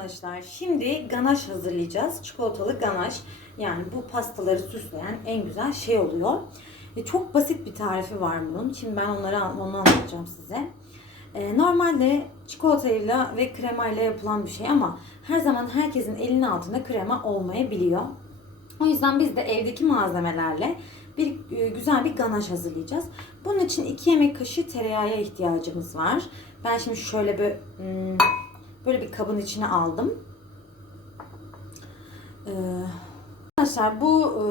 Arkadaşlar şimdi ganaj hazırlayacağız. Çikolatalı ganaj. Yani bu pastaları süsleyen en güzel şey oluyor. E, çok basit bir tarifi var bunun. Şimdi ben onları onu anlatacağım size. E, normalde çikolatayla ve kremayla yapılan bir şey ama her zaman herkesin elinin altında krema olmayabiliyor. O yüzden biz de evdeki malzemelerle bir e, güzel bir ganaj hazırlayacağız. Bunun için 2 yemek kaşığı tereyağı ihtiyacımız var. Ben şimdi şöyle bir hmm, böyle bir kabın içine aldım. Ee, arkadaşlar bu e,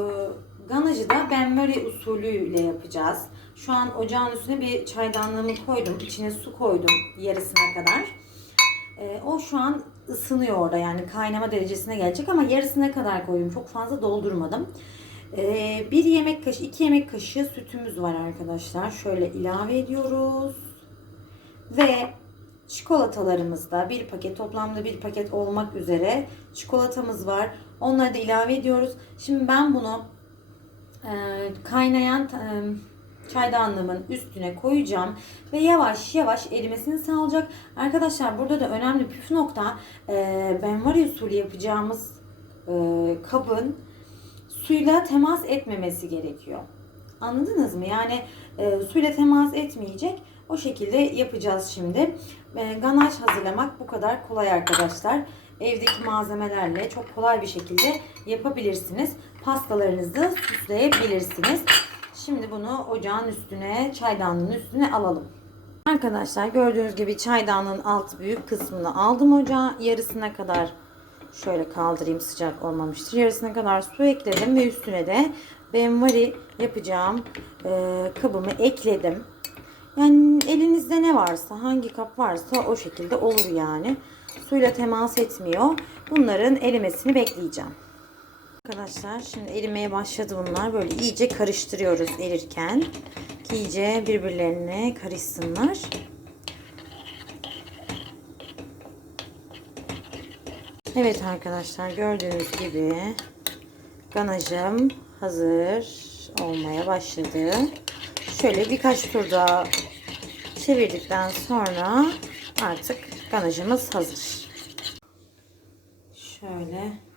ganajı da benmari usulüyle yapacağız. Şu an ocağın üstüne bir çaydanlığımı koydum. İçine su koydum yarısına kadar. Ee, o şu an ısınıyor orada yani kaynama derecesine gelecek ama yarısına kadar koydum. Çok fazla doldurmadım. Ee, bir yemek kaşığı, iki yemek kaşığı sütümüz var arkadaşlar. Şöyle ilave ediyoruz. Ve çikolatalarımızda bir paket toplamda bir paket olmak üzere çikolatamız var. Onları da ilave ediyoruz. Şimdi ben bunu e, kaynayan e, çaydanlığımın üstüne koyacağım ve yavaş yavaş erimesini sağlayacak. Arkadaşlar burada da önemli püf nokta e, benvari usulü yapacağımız e, kabın suyla temas etmemesi gerekiyor. Anladınız mı? Yani e, suyla temas etmeyecek. O şekilde yapacağız şimdi. E, ganaj hazırlamak bu kadar kolay arkadaşlar. Evdeki malzemelerle çok kolay bir şekilde yapabilirsiniz. Pastalarınızı süsleyebilirsiniz. Şimdi bunu ocağın üstüne, çaydanlığın üstüne alalım. Arkadaşlar gördüğünüz gibi çaydanlığın alt büyük kısmını aldım ocağa. Yarısına kadar şöyle kaldırayım sıcak olmamıştır. Yarısına kadar su ekledim ve üstüne de benvari yapacağım e, kabımı ekledim. Yani elinizde ne varsa, hangi kap varsa o şekilde olur yani. Suyla temas etmiyor. Bunların erimesini bekleyeceğim. Arkadaşlar şimdi erimeye başladı bunlar. Böyle iyice karıştırıyoruz erirken. Ki iyice birbirlerine karışsınlar. Evet arkadaşlar gördüğünüz gibi ganajım hazır olmaya başladı. Şöyle birkaç tur daha çevirdikten sonra artık ganajımız hazır. Şöyle